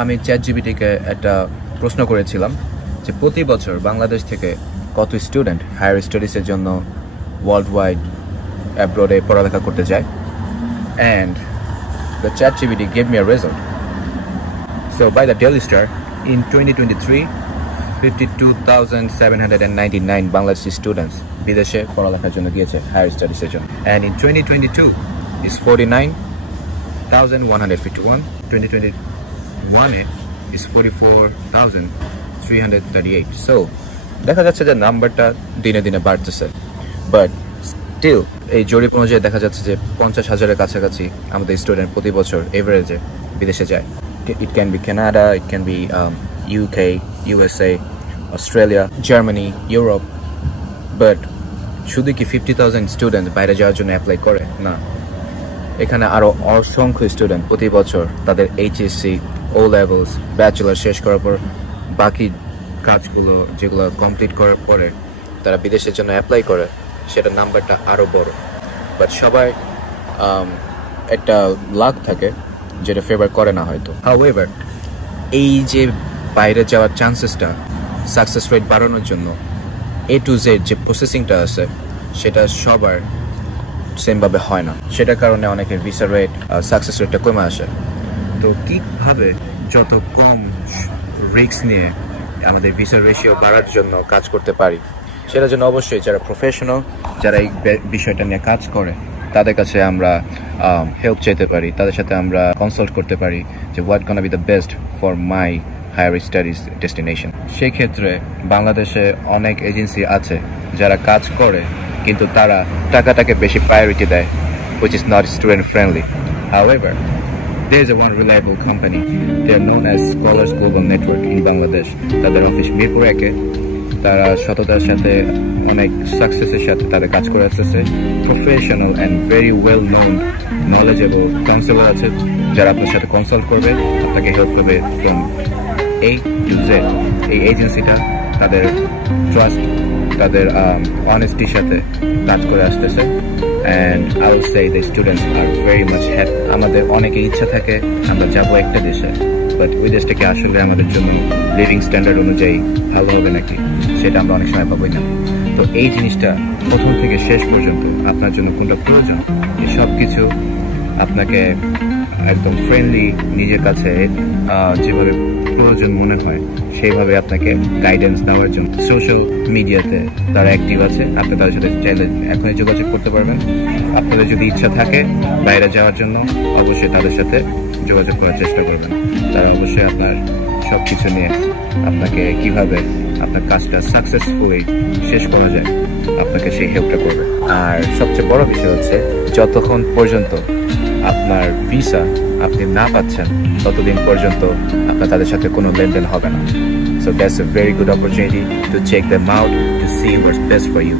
আমি চ্যাটজিপিটিকে একটা প্রশ্ন করেছিলাম যে প্রতি বছর বাংলাদেশ থেকে কত স্টুডেন্ট হায়ার স্টাডিজের জন্য ওয়ার্ল্ড ওয়াইড অ্যাব্রডে পড়ালেখা করতে যায়, and the ChatGPT gave me a result. So by the Daily Star, in 2023, 52,799 Bangladeshi students বিদেশে পড়ালেখার জন্য গিয়েছে হায়ার স্টাডিজের জন্য, and in 2022 is 49,151. 2021 is 44,338. So দেখা যাচ্ছে যে নাম্বারটা দিনে দিনে বাড়তেছে, বাট স্টিল এই জরিপ অনুযায়ী দেখা যাচ্ছে যে 50,000-এর কাছাকাছি আমাদের স্টুডেন্ট প্রতি বছর এভারেজে বিদেশে যায়। It can be Canada, it can be UK, USA, Australia, Germany, Europe. But শুধু কি 50,000 স্টুডেন্ট বাইরে যাওয়ার জন্য অ্যাপ্লাই করে? না, এখানে আরও অসংখ্য স্টুডেন্ট প্রতি বছর তাদের HSC, O লেভেলস, ব্যাচেলার শেষ করার পর বাকি কাজগুলো যেগুলো কমপ্লিট করার পরে তারা বিদেশের জন্য অ্যাপ্লাই করে, সেটার নাম্বারটা আরও বড়। বাট সবাই একটা লাক থাকে যেটা ফেভার করে না হয়তো। হাউএভার এই যে বাইরে যাওয়ার চান্সেসটা, সাকসেস রেট বাড়ানোর জন্য A to Z যে প্রসেসিংটা আছে সেটা সবার সেমভাবে হয় না, সেটার কারণে অনেকের ভিসা রেট, সাকসেস রেটটা কমে আসে। তো কীভাবে যত কম রিস্ক নিয়ে আমাদের ভিসা রেশিও বাড়ার জন্য কাজ করতে পারি, সেটার জন্য অবশ্যই যারা প্রফেশনাল, যারা এই বিষয়টা নিয়ে কাজ করে তাদের কাছে আমরা হেল্প চাইতে পারি, তাদের সাথে আমরা কনসাল্ট করতে পারি যে what gonna be the best for my higher studies destination. সেই ক্ষেত্রে বাংলাদেশে অনেক এজেন্সি আছে যারা কাজ করে, কিন্তু তারা টাকাটাকে বেশি প্রায়োরিটি দেয়, which is not student friendly. However, there is one reliable company. They are known as Scholars Global Network in Bangladesh. তাদের অফিস মিরপুর 1-এ। তারা সততার সাথে অনেক সাকসেসের সাথে তাদের কাজ করে আসতেছে। Professional and very well known knowledgeable councillor আছে যারা আপনার সাথে কনসাল্ট করবে, আপনাকে হেল্প করবে ফ্রম A to Z। এই এজেন্সিটা তাদের ট্রাস্ট, তাদের অনেস্টির সাথে কাজ করে আসতেছে, and I will say the students are very much happy. আমাদের অনেকের ইচ্ছা থাকে আমরা যাবো একটা দেশে, বাট ওই দেশটাকে আসলে আমাদের জন্য লিভিং স্ট্যান্ডার্ড অনুযায়ী ভালো হবে নাকি সেটা আমরা অনেক সময় পাবোই না। তো এই জিনিসটা প্রথম থেকে শেষ পর্যন্ত আপনার জন্য কোনটা প্রয়োজন, এই সব কিছু আপনাকে একদম ফ্রেন্ডলি নিজের কাছে যেভাবে প্রয়োজন মনে হয় সেইভাবে আপনাকে গাইডেন্স দেওয়ার জন্য সোশ্যাল মিডিয়াতে তারা অ্যাক্টিভ আছে। আপনি তাদের সাথে চাইলে এখনই যোগাযোগ করতে পারবেন। আপনাদের যদি ইচ্ছা থাকে বাইরে যাওয়ার জন্য, অবশ্যই তাদের সাথে যোগাযোগ করার চেষ্টা করবেন। তারা অবশ্যই আপনার সব কিছু নিয়ে আপনাকে কিভাবে আপনার কাজটা সাকসেসফুলি শেষ করা যায় আপনাকে সেই হেল্পটা করবে। আর সবচেয়ে বড় বিষয় হচ্ছে যতক্ষণ পর্যন্ত আপনার ভিসা আপনি না পাচ্ছেন ততদিন পর্যন্ত আপনার তাদের সাথে কোনো লেনদেন হবে না। So that's a very good opportunity to check them out to see what's best for you.